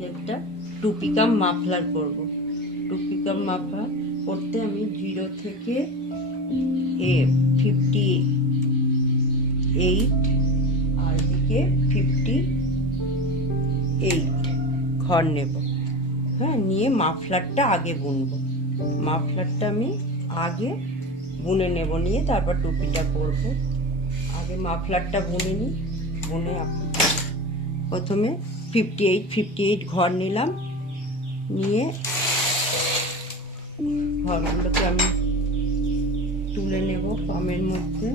একটা টুপি কাম মাফলার করব। টুপি কাম মাফলার করতে আমি 0 থেকে 58 আর এদিকে 58 ঘর নেব। হ্যাঁ, নিয়ে মাফলারটা আগে বুনবো। মাফলারটা আমি আগে বুনে নেব, নিয়ে তারপর টুপিটা করব। আগে মাফলারটা বুনে নিই। বুনে প্রথমে 58 ঘর নিলাম, নিয়ে ঘরগুলোকে আমি তুলে নেব পামের মধ্যে।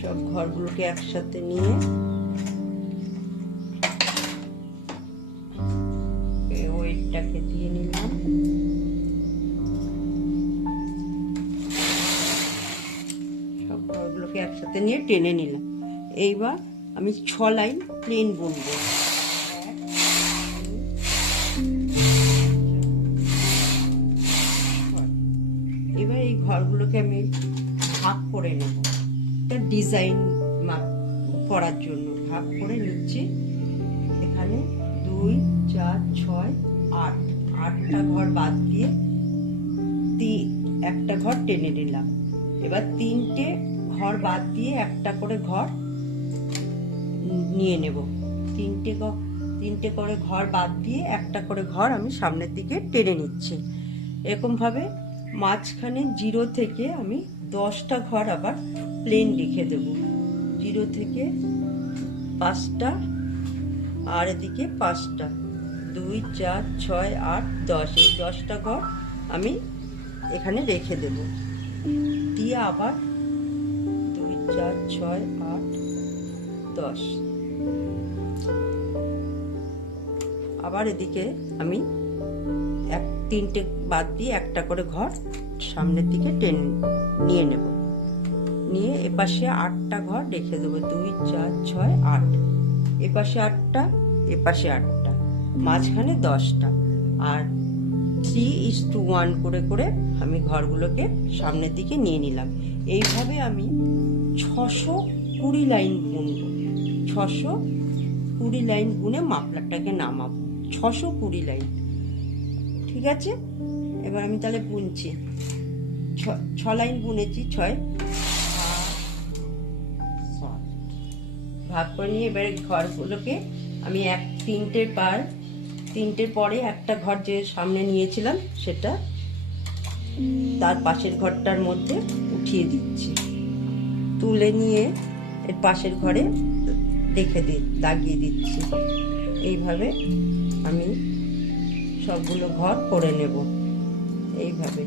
সব ঘরগুলোকে একসাথে নিয়ে ওয়েটটাকে দিয়ে নিলাম। সব ঘরগুলোকে একসাথে নিয়ে টেনে নিলাম। এইবার আমি 6 লাইন প্লেন বুনবো। এবার এই ঘরগুলোকে আমি ভাগ করে নেব, ডিজাইন করার জন্য ভাগ করে নিচ্ছি। এখানে 2, 4, 6, 8 8টা ঘর বাদ দিয়ে একটা ঘর টেনে নিলাম। এবার 3টে ঘর বাদ দিয়ে একটা করে ঘর নিয়ে নেব। 3টে করে ঘর বাদ দিয়ে একটা করে ঘর আমি সামনের দিকে টেনে নিচ্ছি। এরকম ভাবে মাঝখানে 0 থেকে আমি 10টা ঘর আবার প্লেন রেখে দেব। 0 থেকে 5টা আর এদিকে 5টা, 2, 4, 6, 8, 10 এই 10টা ঘর আমি এখানে রেখে দেব। দিয়ে আবার 2, 4, 6, 8, 10 আবার এদিকে আমি 3টে বাদ দিয়ে একটা করে ঘর সামনের দিকে নিয়ে নেব। নিয়ে এপাশে 8টা ঘর রেখে দেবো। 2, 4, 6, 8 এপাশে 8টা, এপাশে 8টা, মাঝখানে 10টা, আর 3:1 করে করে আমি ঘরগুলোকে সামনের দিকে নিয়ে নিলাম। এইভাবে আমি 620 লাইন বুনবো। 620 লাইন বুনে মাফলারটাকে নামাবো। 620 লাইন, ঠিক আছে? এবার আমি তাহলে বুনছি। 6 লাইন বুনেছি। 6 ভাগ করে নিয়ে এবারে ঘরগুলোকে আমি 3টের পরে একটা ঘর যে সামনে নিয়েছিলাম সেটা তার পাশের ঘরটার মধ্যে উঠিয়ে দিচ্ছি। তুলে নিয়ে এর পাশের ঘরে দাগিয়ে দিচ্ছি। এইভাবে আমি সবগুলো ঘর করে নেব। এইভাবে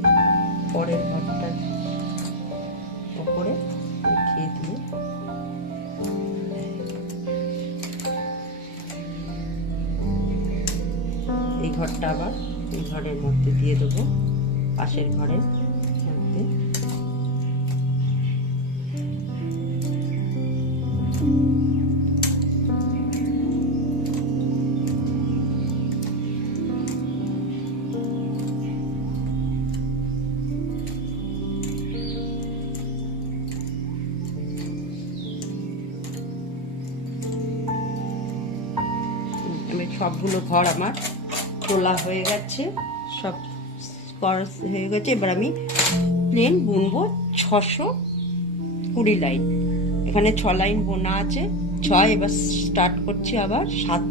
পরের ঘরটার উপরে উঠিয়ে দিয়ে এই ঘরটা আবার এই ঘরের মধ্যে দিয়ে দেবো, পাশের ঘরের মধ্যে। সবগুলো ঘর আমার তোলা হয়ে গেছে, সব হয়ে গেছে। এবার আমি প্লেন বুনবো 620 লাইন। এখানে 6 লাইন বোনা আছে। 6 এবার স্টার্ট করছি আবার 7,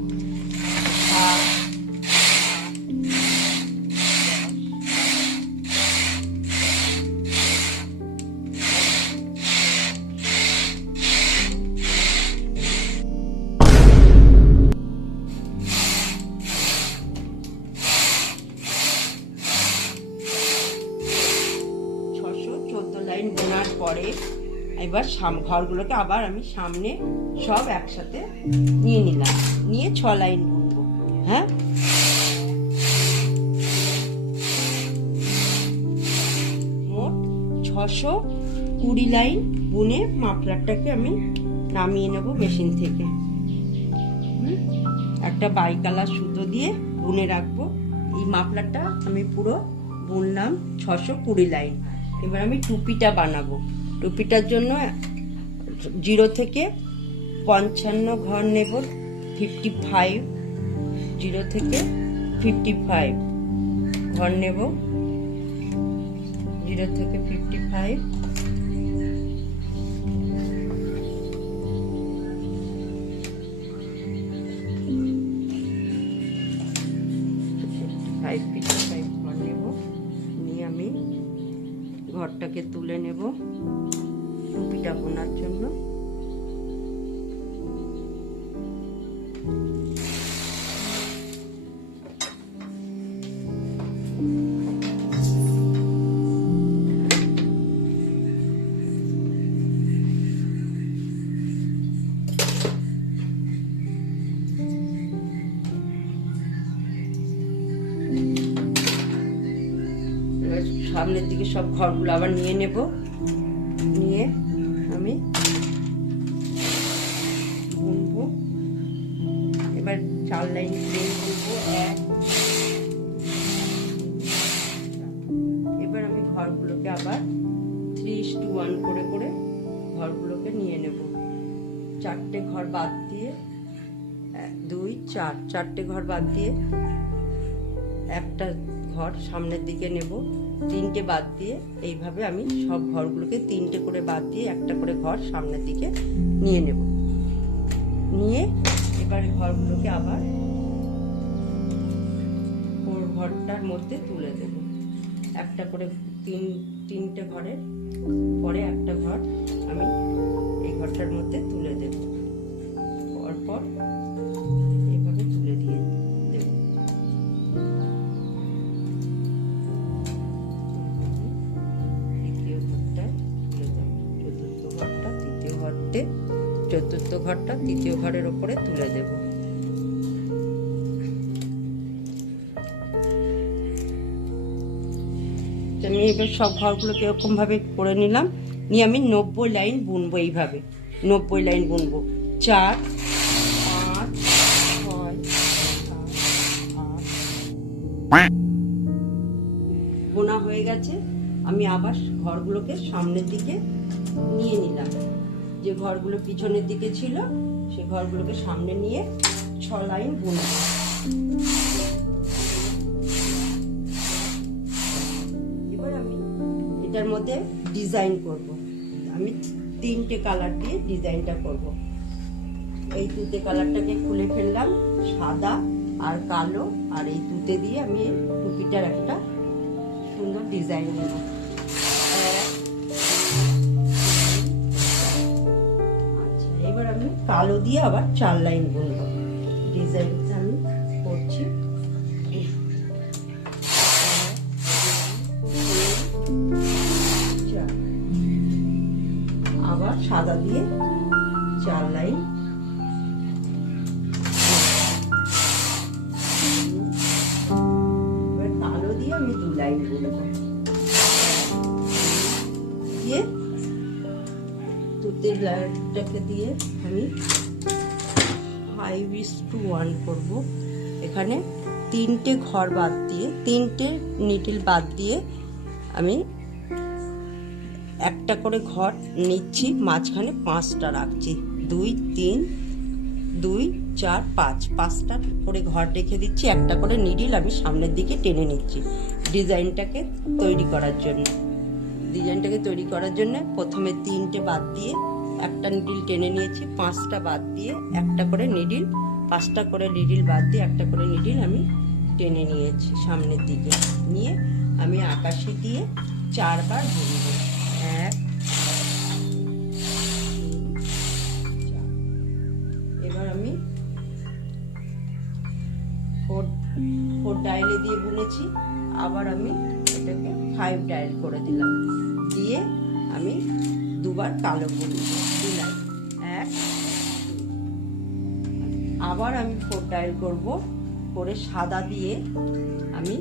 614 লাইন বোনার পরে এবার ঘরগুলোকে আবার আমি সামনে সব একসাথে নিয়ে নিলাম। নিয়ে 6 লাইন বুনবো। হ্যাঁ, মোট 620 লাইন বুনে মাফলারটাকে আমি নামিয়ে নেব মেশিন থেকে। একটা বাইকালার সুতো দিয়ে বুনে রাখবো। এই মাফলারটা আমি পুরো বুনলাম 620 লাইন। এবার আমি টুপিটা বানাবো। টুপিটার জন্য 0 থেকে 55 ঘর নেব, 55, 0 থেকে 55 ঘর নেব, 0 থেকে 55। ঘর নেব, নিয়ে আমি ঘরটাকে তুলে নেব টুপিটা বোনার জন্য। সামনের দিকে সব ঘরগুলো আবার নিয়ে নেব, নিয়ে আমি বুনবো। এবার 4 লাইন প্লেন বুনবো, 1। এবার আমি ঘরগুলোকে আবার 3:1 করে করে ঘরগুলোকে নিয়ে নেব। 4টে ঘর বাদ দিয়ে 1 2 4 4টে ঘর বাদ দিয়ে একটা ঘর সামনের দিকে নেব, 3টে বাদ দিয়ে এইভাবে আমি সব ঘরগুলোকে 3টে করে বাদ দিয়ে একটা করে ঘর সামনের দিকে নিয়ে নেব। নিয়ে এবার ঘরগুলোকে আবার ওর ঘরটার মধ্যে তুলে দেব। একটা করে 3টে ঘরের পরে একটা ঘর আমি এই ঘরটার মধ্যে তুলে দেব। পরপর এইভাবে তুলে দিয়ে দেব। চতুর্থ ঘরটা তৃতীয় ঘরের উপরে তুলে দেব। আমি এবার সব ঘরগুলোকে এরকম ভাবে করে নিলাম। নিয়ে আমি 90 লাইন বুনবো। এইভাবে 90 লাইন বুনবো। 4 5 6 7 8 বোনা হয়ে গেছে। আমি আবার ঘরগুলোকে সামনের দিকে নিয়ে নিলাম। যে ঘরগুলো পিছনের দিকে ছিল সেই ঘরগুলোকে সামনে নিয়ে 6 লাইন বুনব। এবার আমি এটার মধ্যে ডিজাইন করব। আমি 3টে কালার দিয়ে ডিজাইনটা করব। এই তুতে কালারটাকে খুলে ফেললাম, সাদা আর কালো, আর এই তুতে দিয়ে আমি টুপিটার একটা সুন্দর ডিজাইন দেব। এবার আমি কালো দিয়ে আবার 4 লাইন বুনবো। ডিজাইনটা আমি করছি। আবার সাদা দিয়ে 4 লাইন, এবার কালো দিয়ে আমি 2 লাইন বুনবো। দিয়ে তুতের লাইনটাকে দিয়ে আমি 5:1 করব। এখানে 3টে ঘর বাদ দিয়ে 3টে নিডল বাদ দিয়ে আমি একটা করে ঘর নিচ্ছি, মাঝখানে 5টা রাখছি। 2 3 2 4 5 5টা করে ঘর রেখে দিচ্ছি। একটা করে নিডল আমি সামনের দিকে টেনে নিচ্ছি ডিজাইনটাকে তৈরি করার জন্য। প্রথমে 3টে বাদ দিয়ে একটা নিডল টেনে নিয়েছি, 5টা বাদ দিয়ে একটা করে নিডল, 5টা করে নিডল বাদ দিয়ে একটা করে নিডল আমি টেনে নিয়েছি সামনের দিকে। নিয়ে আমি আকাশি দিয়ে 4 বার বুনব। 1 2 3 4। এবার আমি 4 ডায়ালে দিয়ে বুনেছি। আবার আমি এটাকে 5 ডায়াল করে দিলাম। দিয়ে আমি 2 বার কালো বুনব। 2 লাইন 1 2। আবার আমি 4 ডায়াল করব, করে সাদা দিয়ে আমি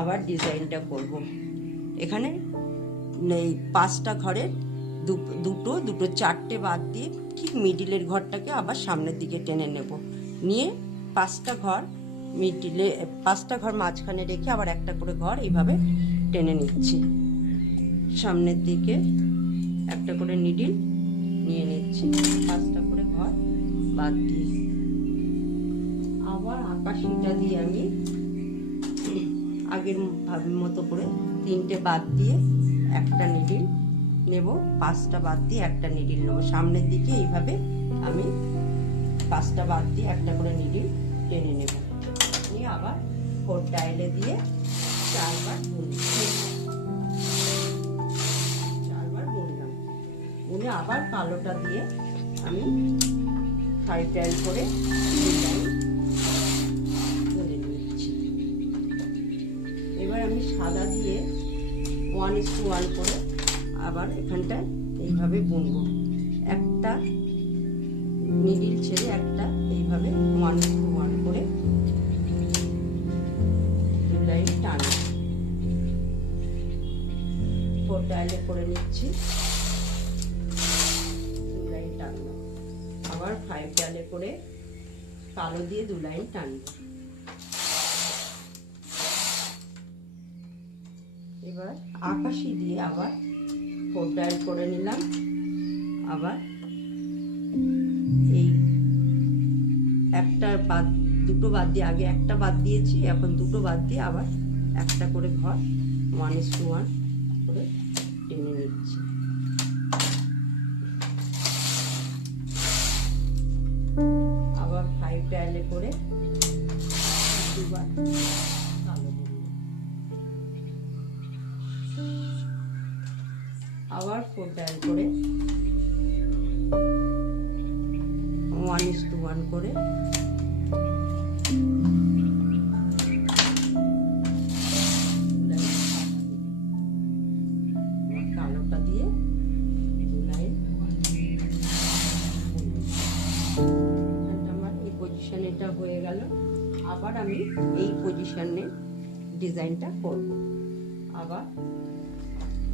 আবার ডিজাইনটা করব। এখানে 5টা ঘরের দুটো 4টে বাদ দিয়ে ঠিক মিডিলের ঘরটাকে আবার সামনের দিকে টেনে নেব। নিয়ে 5টা ঘর মিডিলে, 5টা ঘর মাঝখানে রেখে আবার একটা করে ঘর এইভাবে টেনে নিচ্ছি। সামনের দিকে একটা করে নিডিল নিয়ে নিচ্ছি, 5টা করে ঘর বাদ দিয়ে। আবার আকাশিটা দিয়ে আমি আগের মতো করে 3টে বাদ দিয়ে একটা নিডিল নেব, 5টা বাদ দিয়ে একটা নিডিল নেব। সামনের দিকে এইভাবে আমি 5টা বাদ দিয়ে একটা করে নিডিল টেনে নেব, নিয়ে আবার 4 ডায়ালে দিয়ে 4বার বুনলাম। বুনে আবার কালোটা দিয়ে আমি 5 ডায়াল করে বুনে নিচ্ছি। এবার আমি সাদা দিয়ে 1:1 করে আবার এখানটায় এইভাবে বুনবো, একটা নিডিল ছেড়ে একটা এইভাবে 1:1 করে 2 লাইন টানবো। 4 ডায়ালে করে নিচ্ছি, 2 লাইন টানবো। আবার 5 ডায়ালে করে কালো দিয়ে 2 লাইন টানবো। এবার আকাশি দিয়ে আবার 4 ডায়াল করে নিলাম। আবার এই একটা বাদ, দুটো বাদ দিয়ে, আগে একটা বাদ দিয়েছি, এখন দুটো বাদ দিয়ে আবার একটা করে ঘর 1:1 করে টেনে নিচ্ছি। আবার 5 ডায়ালে করে দুবার কালো বুনব। আবার 4 ডায়াল করে 1:1 করে কালোটা দিয়ে 2 লাইন। আমার এই পজিশন এটা হয়ে গেল। আবার আমি এই পজিশনে ডিজাইনটা করব। আবার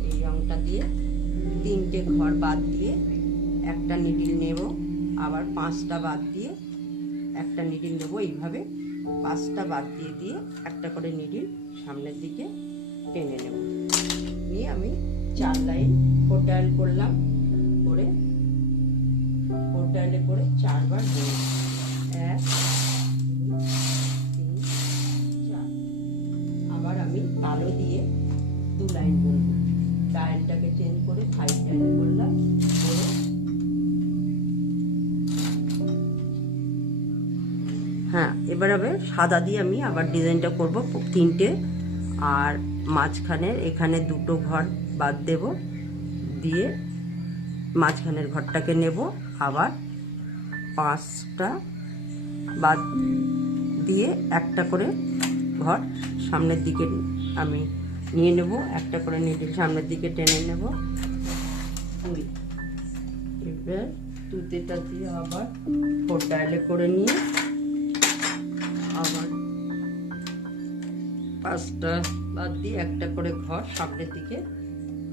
এই রংটা দিয়ে 3টে ঘর বাদ দিয়ে একটা নিডিল নেব, আবার 5টা বাদ দিয়ে একটা নিডিল নেব। এইভাবে 5টা বাদ দিয়ে দিয়ে একটা করে নিডিল সামনের দিকে টেনে নেব, নিয়ে আমি 4 লাইন 4 ডায়াল করলাম, করে 4 ডায়ালে করে 4বার বুনব। 1 2 3 4। আবার আমি কালো দিয়ে 2 লাইন বুনব। ডায়ালটাকে চেঞ্জ করে 5 ডায়াল করলাম, করে হ্যাঁ, এবার হবে সাদা দিয়ে আমি আবার ডিজাইনটা করব 3টে, আর মাঝখানে এখানে 2টো ঘর বাদ দেব, দিয়ে মাঝখানের ঘরটাকে নেব। আবার 5টা বাদ দিয়ে একটা করে ঘর সামনের দিকে আমি নিয়ে নেব, একটা করে নিডিল সামনের দিকে টেনে নেব। এবার তুতেটা দিয়ে আবার 4 ডায়ালে করে নিয়ে আবার 5টা বাদ দিয়ে একটা করে ঘর সামনের দিকে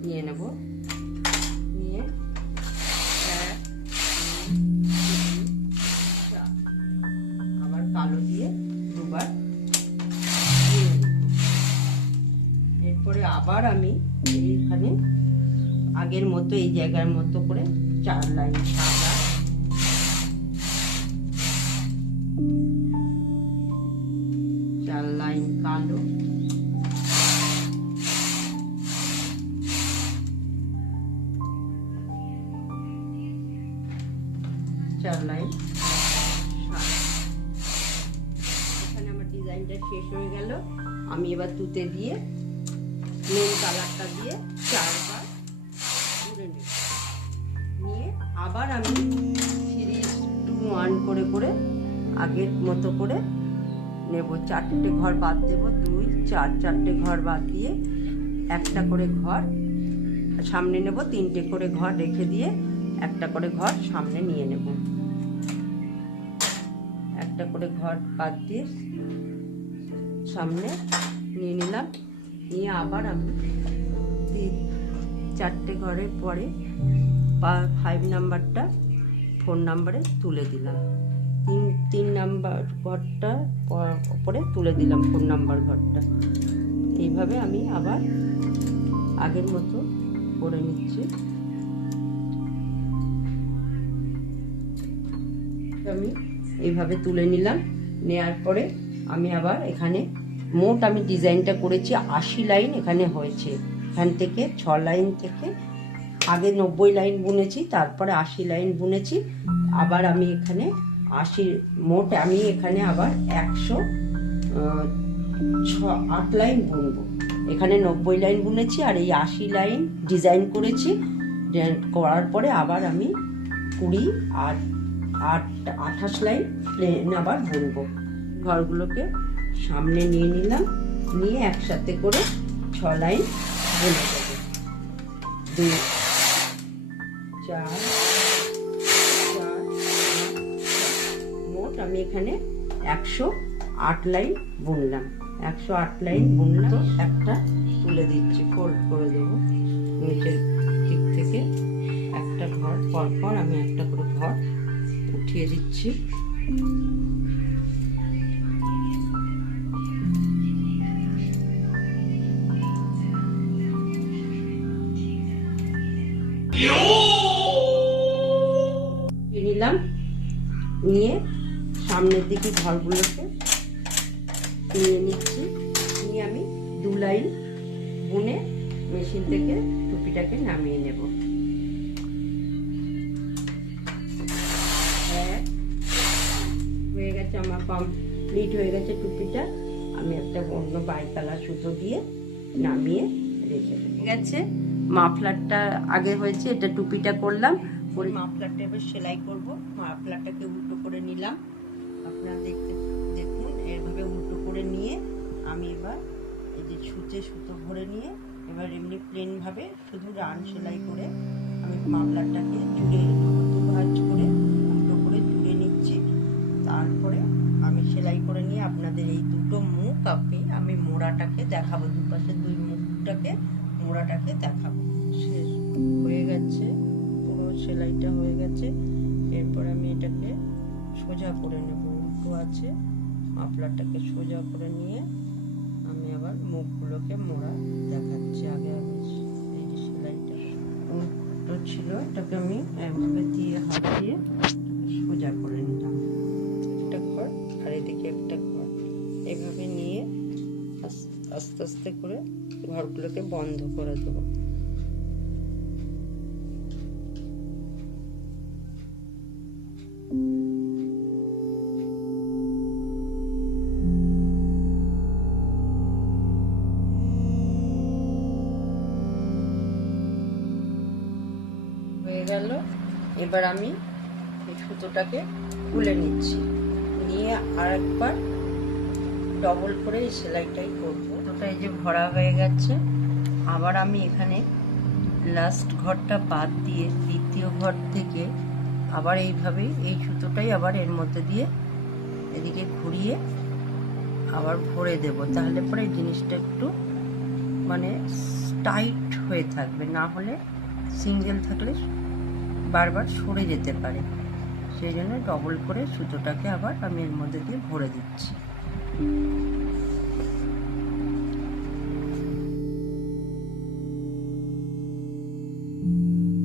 নিয়ে নেব, নিয়ে 1 2 3 4 আবার কালো দিয়ে 2বার নিয়ে নেব। এরপরে আবার আমি এইখানে আগের মতো এই জায়গার মতো করে 4 লাইন সাদা, 4 লাইন কালো, 4 লাইন সাদা। এখানে আমার ডিজাইনটা শেষ হয়ে গেল। আমি এবার তুতে দিয়ে মেন কালারটা দিয়ে 4বার ঘুরে নেব, নিয়ে আবার আমি 3:1 করে করে আগের মতো করে নেব। 4টে ঘর বাদ দেব, 2 4, 4টে ঘর বাদ দিয়ে একটা করে ঘর সামনে নেব, 3টে করে ঘর রেখে দিয়ে একটা করে ঘর সামনে নিয়ে নেব। একটা করে ঘর বাদ দিয়ে সামনে নিয়ে নিলাম, নিয়ে আবার আমি 4টে ঘরের পরে 5 নাম্বারটা 4 নাম্বারে তুলে দিলাম, তিন নাম্বার ঘরটা উপরে তুলে দিলাম, 4 নাম্বার ঘরটা। এইভাবে আমি আবার আগের মতো করে নিচ্ছি। আমি এইভাবে তুলে নিলাম, নেয়ার পরে আমি আবার এখানে মোট আমি ডিজাইনটা করেছি 80 লাইন এখানে হয়েছে। এখান থেকে 6 লাইন থেকে আগে 90 লাইন বুনেছি, তারপরে 80 লাইন বুনেছি। আবার আমি এখানে 80 মোট আমি এখানে আবার 108 লাইন বুনবো। এখানে 90 লাইন বুনেছি আর এই 80 লাইন ডিজাইন করেছি। করার পরে আবার আমি 20 আর 28 লাইন প্লেন আবার বুনবো। ঘরগুলোকে সামনে নিয়ে নিলাম, নিয়ে একসাথে করে 6 লাইন বুনে দেবো। 2 4 মোট আমি এখানে 108 লাইন বুনলাম। 108 লাইন বুনলাম। একটা তুলে দিচ্ছি, ফোল্ড করে দেবো নিচের দিক থেকে। একটা ঘর পর আমি একটা করে ঘর উঠিয়ে দিচ্ছি। নিলাম, নিয়ে সামনের দিকে ঘরগুলোকে নিয়ে নিচ্ছি। নিয়ে আমি 2 লাইন বুনে মেশিন থেকে টুপিটাকে নামিয়ে নেব। হয়ে গেছে আমার, কমপ্লিট হয়ে গেছে টুপিটা। আমি একটা অন্য বাইকালা সুতো দিয়ে নামিয়ে রেখে দেবো। ঠিক আছে, মাফলারটা আগে হয়েছে, এটা টুপিটা করলাম। করে মাফলারটা এবার সেলাই করব। মাফলারটাকে উল্টো করে নিলাম, আপনারা দেখুন এইভাবে উল্টো করে নিয়ে আমি এবার এই যে সুতো ভরে নিয়ে এবার এমনি প্লেন ভাবে শুধু রান সেলাই করে আমি মাফলারটাকে জুড়ে 2 ভাঁজ করে উল্টো করে জুড়ে নিচ্ছি। তারপরে আমি সেলাই করে নিয়ে আপনাদের এই দুটো মুখ আমি মোড়াটাকে দেখাবো, দুপাশে 2 মুখটাকে মোড়াটাকে দেখাবো। শেষ হয়ে গেছে, পুরো সেলাইটা হয়ে গেছে। এরপর আমি এটাকে সোজা করে নেব, উল্টো আছে। মাফলারটাকে সোজা করে নিয়ে আমি আবার মুখগুলোকে মোড়া দেখাচ্ছি। আগে আমি এই যে সেলাইটা উল্টো ছিল, এটাকে আমি এভাবে দিয়ে হাত দিয়ে সোজা করে নিলাম। একটা ঘর আর এদিকে একটা ঘর, এভাবে নিয়ে আস্তে আস্তে করে ঘরগুলোকে বন্ধ করে দেবো। হয়ে গেল। এবার আমি এই সুতোটাকে খুলে নিচ্ছি, নিয়ে আরেকবার ডবল করে এই সেলাইটাই করবো। সুতোটা এই যে ভরা হয়ে গেছে। আবার আমি এখানে লাস্ট ঘরটা বাদ দিয়ে দ্বিতীয় ঘর থেকে আবার এইভাবেই এই সুতোটাই আবার এর মধ্যে দিয়ে এদিকে ঘুরিয়ে আবার ভরে দেব। তাহলে পরে এই জিনিসটা একটু মানে টাইট হয়ে থাকবে, না হলে সিঙ্গেল থাকলে বারবার সরে যেতে পারে। সেই জন্য ডবল করে সুতোটাকে আবার আমি এর মধ্যে দিয়ে ভরে দিচ্ছি।